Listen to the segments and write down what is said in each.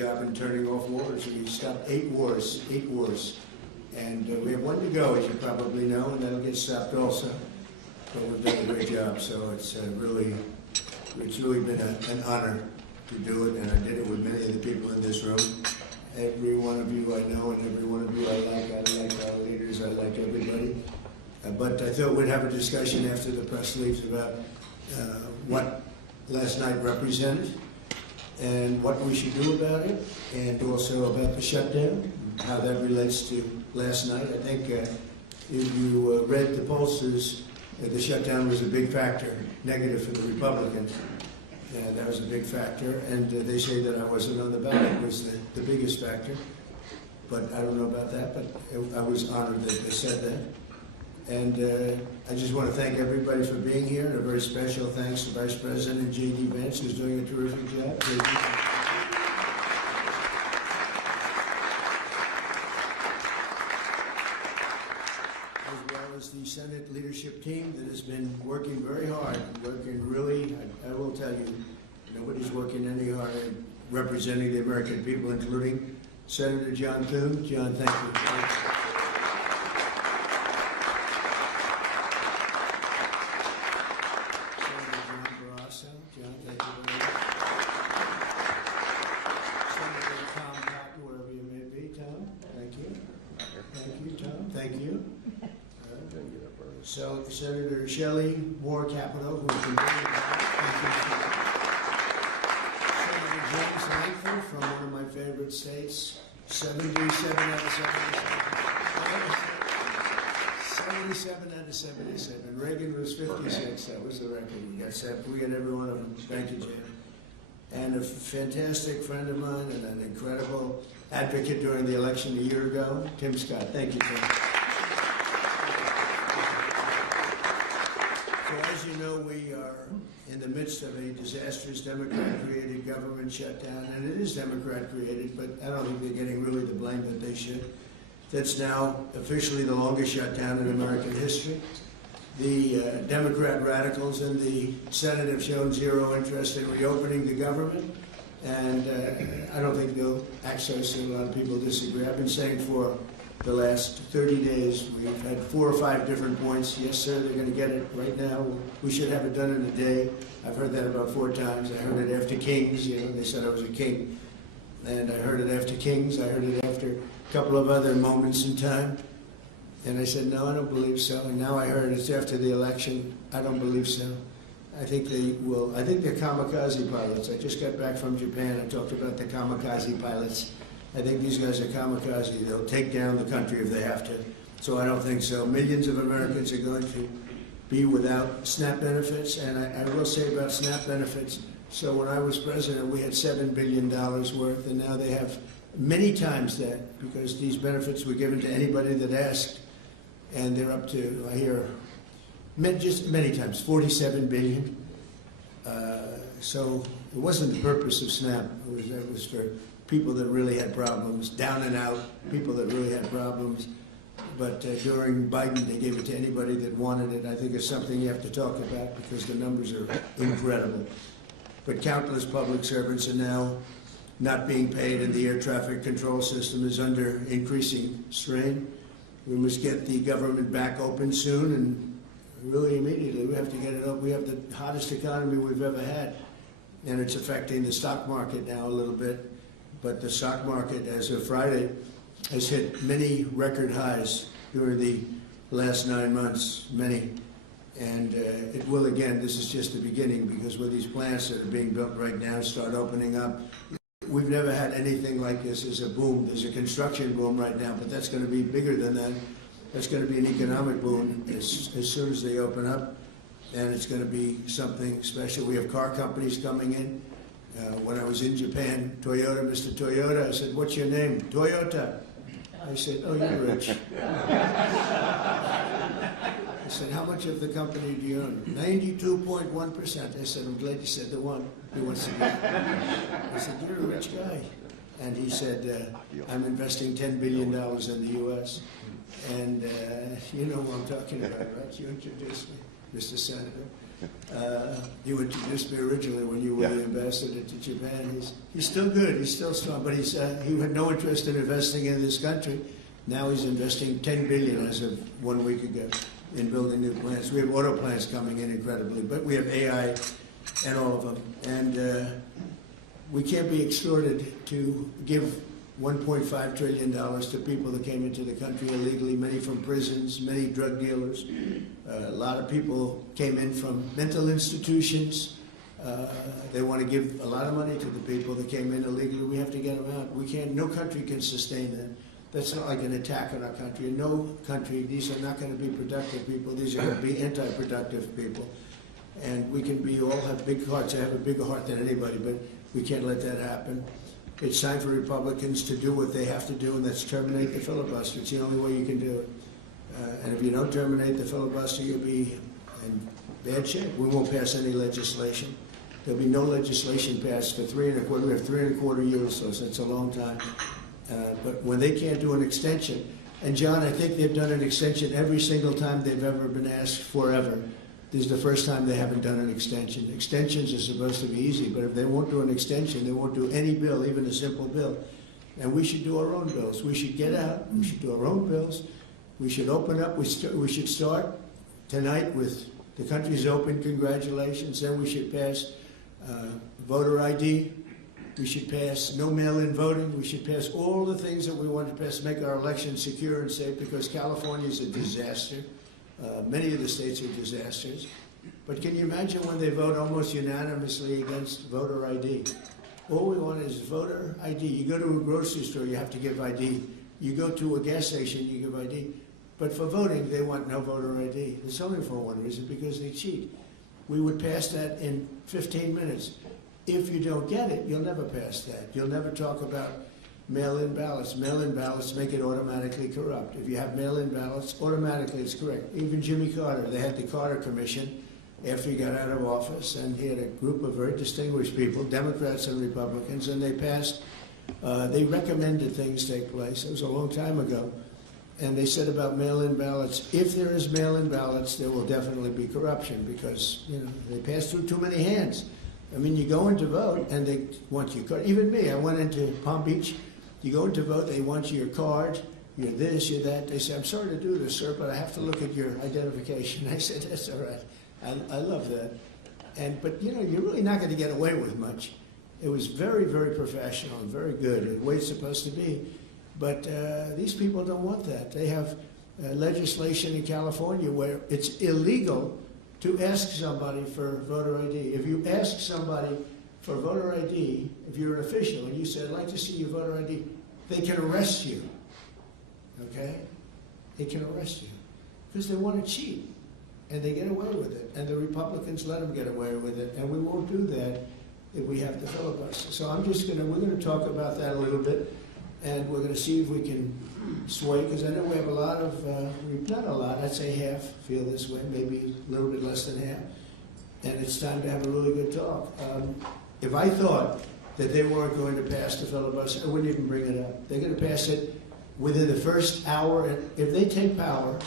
job in turning off wars. We stopped 8 wars, and we have 1 to go, as you probably know, and that'll get stopped also. But we've done a great job, so it's really been an honor to do it, and I did it with many of the people in this room. Every one of you I know, and every one of you I like our leaders, I like everybody. But I thought we'd have a discussion after the press leaves about what last night represented and what we should do about it, and also about the shutdown, how that relates to last night. I think if you read the pollsters, the shutdown was a big factor, negative for the Republicans. That was a big factor, and they say that I wasn't on the ballot was the biggest factor. But I don't know about that, but I was honored that they said that. And I just want to thank everybody for being here, and a very special thanks to Vice President J.D. Vance, who's doing a terrific job. As well as the Senate leadership team that has been working very hard, working really, I will tell you, nobody's working any harder representing the American people, including Senator John Thune. John, thank you. So, Senator Shelley Moore Capito, who can bring it back. Senator James Langford from one of my favorite states, 77 out of 77. Reagan was 56. That was the record. We got every one of them. Thank you, Jim. And a fantastic friend of mine and an incredible advocate during the election a year ago, Tim Scott. Thank you, Tim. So as you know, we are in the midst of a disastrous Democrat-created government shutdown, and it is Democrat-created, but I don't think they're getting really the blame that they should. That's now officially the longest shutdown in American history. The Democrat radicals in the Senate have shown zero interest in reopening the government, and I don't think they'll access it. A lot of people disagree. I've been saying for the last 30 days, we've had 4 or 5 different points. Yes, sir, they're going to get it right now. We should have it done in a day. I've heard that about 4 times. I heard it after Kings. You know, they said I was a king. And I heard it after Kings. I heard it after a couple of other moments in time. And I said, no, I don't believe so. And now I heard it's after the election. I don't believe so. I think they will. I think they're kamikaze pilots. I just got back from Japan. I talked about the kamikaze pilots. I think these guys are kamikaze. They'll take down the country if they have to. So I don't think so. Millions of Americans are going to be without SNAP benefits. And I will say about SNAP benefits, so when I was president, we had $7 billion worth, and now they have many times that, because these benefits were given to anybody that asked, and they're up to, I hear, just many times, $47 billion. So it wasn't the purpose of SNAP. It was for people that really had problems, down and out, people that really had problems. But during Biden, they gave it to anybody that wanted it. I think it's something you have to talk about because the numbers are incredible. But countless public servants are now not being paid, and the air traffic control system is under increasing strain. We must get the government back open soon, and really immediately. We have to get it up. We have the hottest economy we've ever had, and it's affecting the stock market now a little bit. But the stock market, as of Friday, has hit many record highs during the last 9 months, many. And it will again. This is just the beginning, because with these plants that are being built right now start opening up, we've never had anything like this as a boom. There's a construction boom right now, but that's going to be bigger than that. That's going to be an economic boom as soon as they open up, and it's going to be something special. We have car companies coming in. When I was in Japan, Toyota, Mr. Toyota, I said, "What's your name?" "Toyota." I said, "Oh, you're rich." I said, "How much of the company do you own?" 92.1%. I said, "I'm glad you said the one. He wants to be." I said, "You're a rich guy." And he said, "I'm investing $10 billion in the U.S. And you know what I'm talking about, right? You introduced me, Mr. Senator. You introduced me originally when you were the ambassador to Japan. He's still good. He's still strong. But he had no interest in investing in this country. Now he's investing $10 billion as of 1 week ago in building new plants. We have auto plants coming in incredibly, but we have AI and all of them. And we can't be extorted to give $1.5 trillion to people that came into the country illegally, many from prisons, many drug dealers. A lot of people came in from mental institutions. They want to give a lot of money to the people that came in illegally. We have to get them out. We can't, no country can sustain that. That's not like an attack on our country. In no country, these are not going to be productive people. These are going to be anti-productive people. And we can be, all have big hearts. I have a bigger heart than anybody, but we can't let that happen. It's time for Republicans to do what they have to do, and that's terminate the filibuster. It's the only way you can do it. And if you don't terminate the filibuster, you'll be in bad shape. We won't pass any legislation. There'll be no legislation passed for 3.25. We have 3.25 years, so that's a long time. But when they can't do an extension, and John, I think they've done an extension every single time they've ever been asked forever. This is the first time they haven't done an extension. Extensions are supposed to be easy, but if they won't do an extension, they won't do any bill, even a simple bill. And we should do our own bills. We should get out. We should do our own bills. We should open up. We should start tonight with the country's open. Congratulations. Then we should pass voter ID. We should pass no mail-in voting. We should pass all the things that we want to pass, make our elections secure and safe, because California is a disaster. Many of the states are disasters. But can you imagine when they vote almost unanimously against voter ID? All we want is voter ID. You go to a grocery store, you have to give ID. You go to a gas station, you give ID. But for voting, they want no voter ID. It's only for one reason, because they cheat. We would pass that in 15 minutes. If you don't get it, you'll never pass that. You'll never talk about mail-in ballots. Mail-in ballots make it automatically corrupt. If you have mail-in ballots, automatically it's correct. Even Jimmy Carter, they had the Carter Commission after he got out of office, and he had a group of very distinguished people, Democrats and Republicans, and they passed, they recommended things take place. It was a long time ago. And they said about mail-in ballots, if there is mail-in ballots, there will definitely be corruption, because, you know, they pass through too many hands. I mean, you go in to vote, and they want your card. Even me, I went into Palm Beach. You go in to vote, they want your card, you're this, you're that. They say, I'm sorry to do this, sir, but I have to look at your identification. I said, that's all right. I love that. But, you know, you're really not going to get away with much. It was very, very professional and very good, the way it's supposed to be. But these people don't want that. They have legislation in California where it's illegal to ask somebody for voter ID. If you ask somebody for voter ID, if you're an official and you say, I'd like to see your voter ID, they can arrest you, okay? They can arrest you because they want to cheat, and they get away with it, and the Republicans let them get away with it, and we won't do that if we have the filibuster. So we're gonna talk about that a little bit, and we're gonna see if we can sway, because I know we have a lot of, not a lot, I'd say half feel this way, maybe a little bit less than half, and it's time to have a really good talk. If I thought that they weren't going to pass the filibuster, I wouldn't even bring it up. They're going to pass it within the first hour. And if they take power,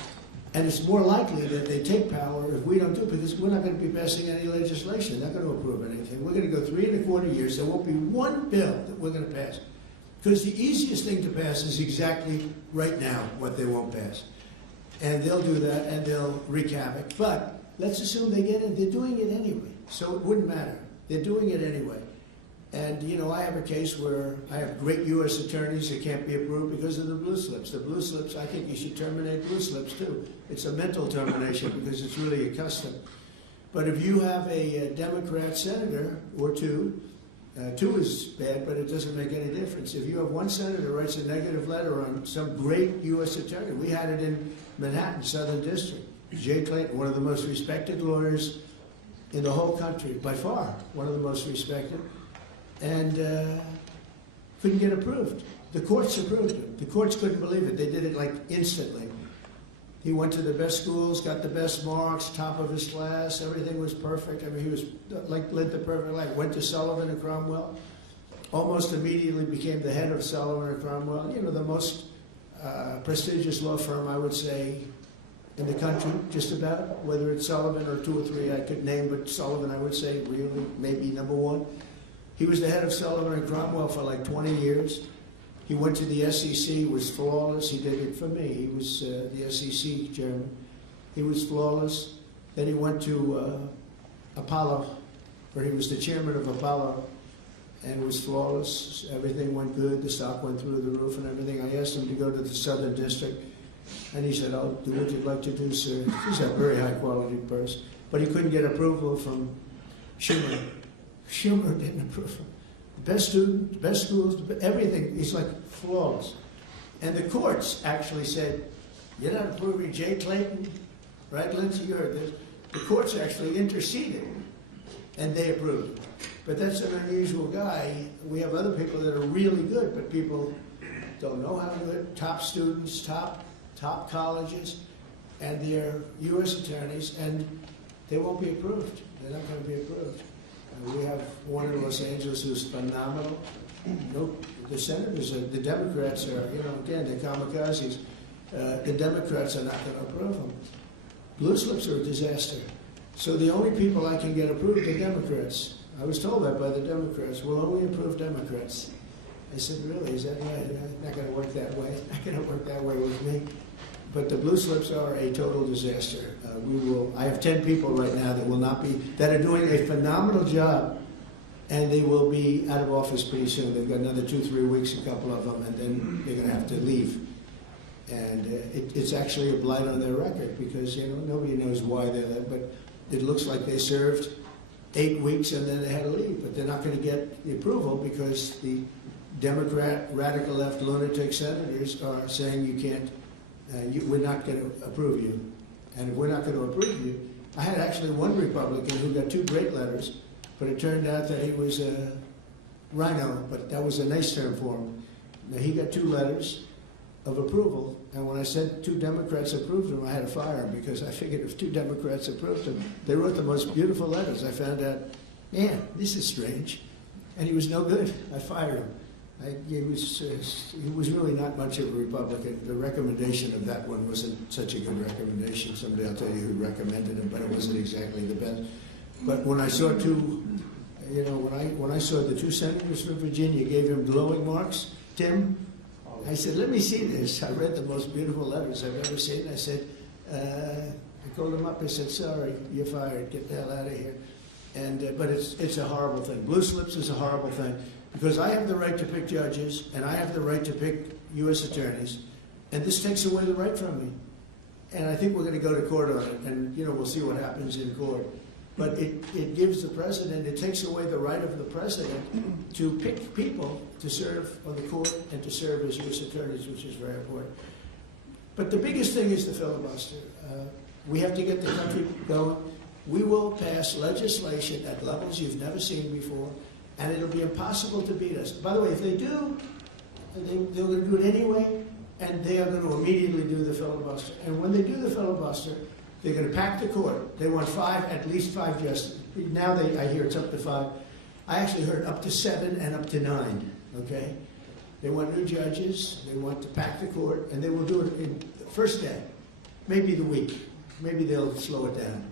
and it's more likely that they take power if we don't do it, because we're not going to be passing any legislation. They're not going to approve anything. We're going to go 3.25 years. There won't be one bill that we're going to pass. Because the easiest thing to pass is exactly right now what they won't pass. And they'll do that, and they'll wreak havoc. But let's assume they get it. They're doing it anyway, so it wouldn't matter. They're doing it anyway. And, you know, I have a case where I have great U.S. attorneys that can't be approved because of the blue slips. The blue slips, I think you should terminate blue slips, too. It's a mental termination because it's really a custom. But if you have a Democrat senator or two is bad, but it doesn't make any difference. If you have one senator writes a negative letter on some great U.S. attorney, we had it in Manhattan, Southern District. Jay Clayton, one of the most respected lawyers in the whole country, by far, one of the most respected, and couldn't get approved. The courts approved it. The courts couldn't believe it. They did it like instantly. He went to the best schools, got the best marks, top of his class, everything was perfect. I mean, he was like lived the perfect life. Went to Sullivan and Cromwell, almost immediately became the head of Sullivan and Cromwell. You know, the most prestigious law firm, I would say, in the country, just about, whether it's Sullivan or 2 or 3 I could name, but Sullivan I would say really maybe number 1. He was the head of Sullivan and Cromwell for like 20 years. He went to the SEC, was flawless. He did it for me. He was the SEC chairman. He was flawless. Then he went to Apollo, where he was the chairman of Apollo, and was flawless. Everything went good. The stock went through the roof and everything. I asked him to go to the Southern District, and he said, "I'll do what you'd like to do, sir." He's a very high-quality person. But he couldn't get approval from Schumer. Schumer didn't approve him. The best students, the best schools, everything. He's like flawless. And the courts actually said, "You're not approving Jay Clayton." Right, Lindsay, you heard this. The courts actually interceded, and they approved it. But that's an unusual guy. We have other people that are really good, but people don't know how to do it. Top students, top colleges, and they're U.S. attorneys, and they won't be approved. They're not going to be approved. We have one in Los Angeles who's phenomenal. Nope. The senators, the Democrats are, again, they're kamikazes. The Democrats are not going to approve them. Blue slips are a disaster. So the only people I can get approved are Democrats. I was told that by the Democrats. We'll only approve Democrats. I said, really? Is that right? Not going to work that way. Not going to work that way with me. But the blue slips are a total disaster. I have 10 people right now that are doing a phenomenal job, and they will be out of office pretty soon. They've got another 2-3 weeks, a couple of them, and then they're going to have to leave. And it's actually a blight on their record because, nobody knows why they left, but it looks like they served 8 weeks and then they had to leave. But they're not going to get the approval because the Democrat, radical left lunatic senators are saying you can't, we're not going to approve you. And if we're not going to approve you, I had actually one Republican who got 2 great letters, but it turned out that he was a rhino, but that was a nice term for him. Now, he got 2 letters of approval, and when I said 2 Democrats approved him, I had to fire him because I figured if 2 Democrats approved him, they wrote the most beautiful letters. I found out, man, this is strange, and he was no good. I fired him. He was really not much of a Republican. The recommendation of that one wasn't such a good recommendation. Someday I'll tell you who recommended him, but it wasn't exactly the best. But when I saw when I saw the 2 senators from Virginia gave him glowing marks, Tim, I said, let me see this. I read the most beautiful letters I've ever seen. I said, I called him up. I said, sorry, you're fired. Get the hell out of here. And but it's a horrible thing. Blue slips is a horrible thing because I have the right to pick judges and I have the right to pick U.S. attorneys, and this takes away the right from me. And I think we're going to go to court on it, and we'll see what happens in court. But it gives the president, it takes away the right of the president to pick people to serve on the court and to serve as U.S. attorneys, which is very important. But the biggest thing is the filibuster. We have to get the country going. We will pass legislation at levels you've never seen before, and it'll be impossible to beat us. By the way, if they do, they're going to do it anyway, and they are going to immediately do the filibuster. And when they do the filibuster, they're going to pack the court. They want at least 5 justices. Now I hear it's up to 5. I actually heard up to 7 and up to 9, okay? They want new judges. They want to pack the court, and they will do it in the first day, maybe the week. Maybe they'll slow it down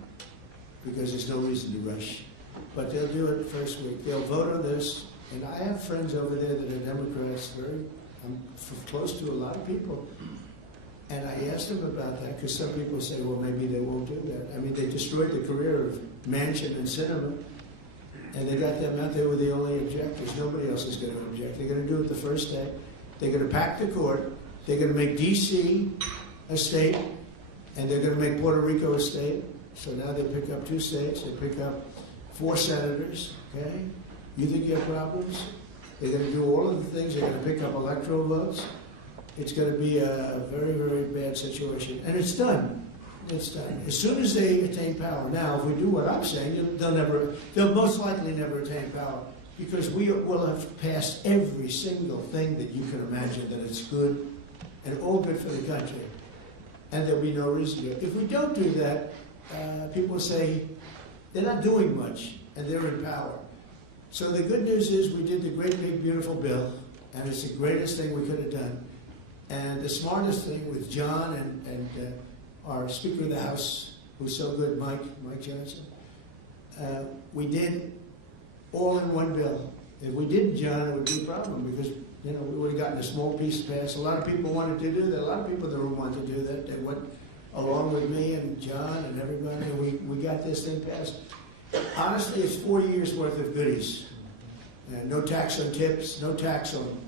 because there's no reason to rush. But they'll do it the first week. They'll vote on this. And I have friends over there that are Democrats. I'm close to a lot of people. And I asked them about that because some people say, well, maybe they won't do that. I mean, they destroyed the career of Manchin and Sinema, and they got them out there with the only objectors. Nobody else is going to object. They're going to do it the first day. They're going to pack the court. They're going to make D.C. a state, and they're going to make Puerto Rico a state. So now they pick up 2 states. They pick up 4 senators, okay? You think you have problems? They're going to do all of the things. They're going to pick up electoral votes. It's going to be a very, very bad situation. And it's done. It's done. As soon as they attain power. Now, if we do what I'm saying, they'll most likely never attain power because we will have passed every single thing that you can imagine that it's good and all good for the country. And there'll be no reason to. If we don't do that, people say they're not doing much and they're in power. So the good news is we did the great, big, beautiful bill, and it's the greatest thing we could have done. And the smartest thing with John and our Speaker of the House, who's so good, Mike Johnson. We did all in one bill. If we didn't, John, it would be a problem because, we would have gotten a small piece passed. A lot of people wanted to do that. A lot of people in the room wanted to do that. They went along with me and John and everybody, and we got this thing passed. Honestly, it's 4 years worth of goodies. No tax on tips, no tax on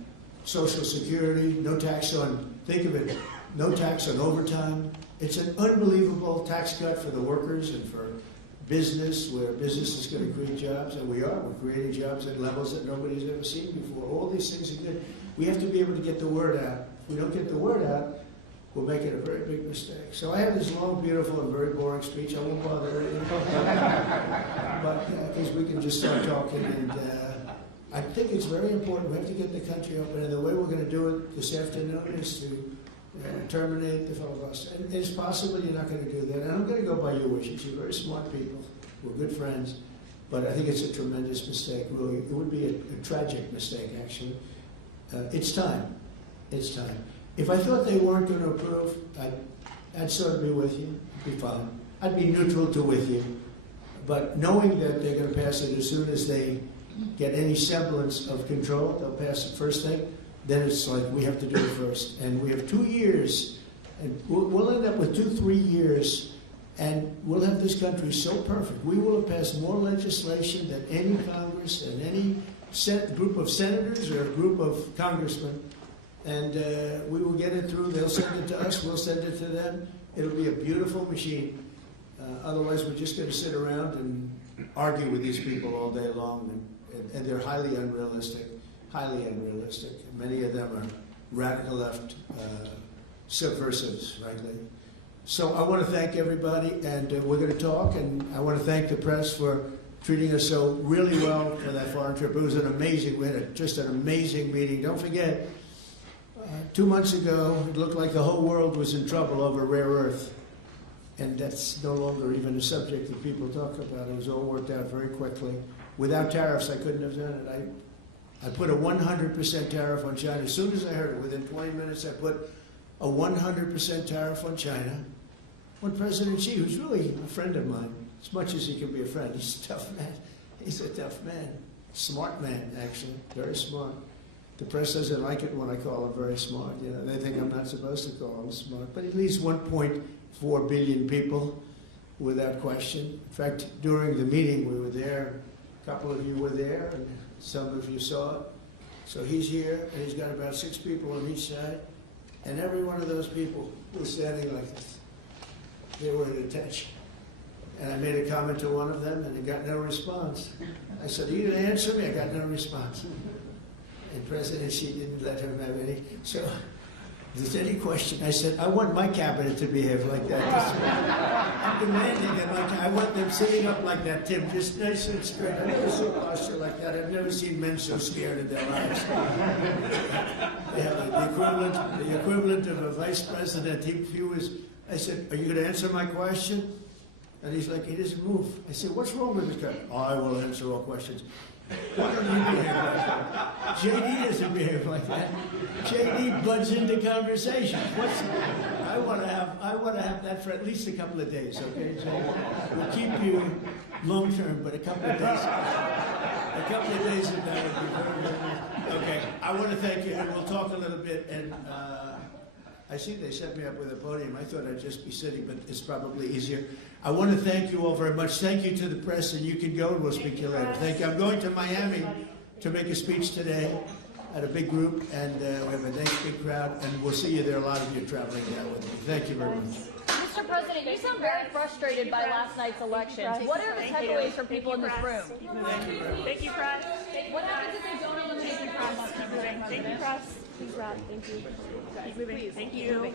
Social Security, no tax on, think of it, no tax on overtime. It's an unbelievable tax cut for the workers and for business, where business is going to create jobs, and we're creating jobs at levels that nobody's ever seen before. All these things are good. We have to be able to get the word out. If we don't get the word out, we're making a very big mistake. So I have this long, beautiful, and very boring speech. I won't bother you. But because we can just start talking, and I think it's very important. We have to get the country open, and the way we're going to do it this afternoon is to terminate the filibuster. And it's possible you're not going to do that. And I'm going to go by your wishes. You're very smart people. We're good friends. But I think it's a tremendous mistake, really. It would be a tragic mistake, actually. It's time. It's time. If I thought they weren't going to approve, I'd sort of be with you. It'd be fine. I'd be neutral to with you. But knowing that they're going to pass it as soon as they get any semblance of control, they'll pass it first thing. Then it's like we have to do it first. And we have 2 years, and we'll end up with 2-3 years, and we'll have this country so perfect. We will have passed more legislation than any Congress and any group of senators or a group of congressmen. And we will get it through. They'll send it to us. We'll send it to them. It'll be a beautiful machine. Otherwise, we're just going to sit around and argue with these people all day long. And they're highly unrealistic. Highly unrealistic. Many of them are radical left subversives, frankly. So I want to thank everybody, and we're going to talk, and I want to thank the press for treating us so really well for that foreign trip. It was an amazing, we had just an amazing meeting. Don't forget, 2 months ago, it looked like the whole world was in trouble over rare earth. And that's no longer even a subject that people talk about. It was all worked out very quickly. Without tariffs, I couldn't have done it. I put a 100% tariff on China. As soon as I heard it, within 20 minutes, I put a 100% tariff on China. When President Xi, who's really a friend of mine, as much as he can be a friend, he's a tough man. He's a tough man. Smart man, actually. Very smart. The press doesn't like it when I call him very smart. They think I'm not supposed to call him smart. But at least 1.4 billion people, without question. In fact, during the meeting, we were there. A couple of you were there, and some of you saw it. So he's here, and he's got about 6 people on each side. And every one of those people was standing like this. They were at attention. And I made a comment to one of them, and I got no response. I said, "Are you going to answer me?" I got no response. And President Xi didn't let him have any. So if there's any question, I said, I want my cabinet to behave like that. I'm demanding that I want them sitting up like that, Tim, just nice and straight. I've never seen posture like that. I've never seen men so scared in their lives. The equivalent of a vice president. I said, "Are you going to answer my question?" And he's like, he doesn't move. I said, "What's wrong with this guy?" "I will answer all questions." Why don't you behave like that? JD doesn't behave like that. JD butts into conversations. I want to have that for at least a couple of days, okay, JD? We'll keep you long term, but a couple of days of that would be very, very nice. Okay, I want to thank you, and we'll talk a little bit. And I see they set me up with a podium. I thought I'd just be sitting, but it's probably easier. I want to thank you all very much. Thank you to the press, and you can go, and we'll speak to you later. Thank you. I'm going to Miami to make a speech today at a big group, and we have a nice big crowd, and we'll see you there. A lot of you traveling down with me. Thank you very much. Mr. President, you sound very frustrated by last night's elections. What are the takeaways for people in this room? Thank you very much. Thank you, press. What happens if they don't eliminate the press? Thank you, press. Please, Rob. Thank you. Keep moving. Thank you.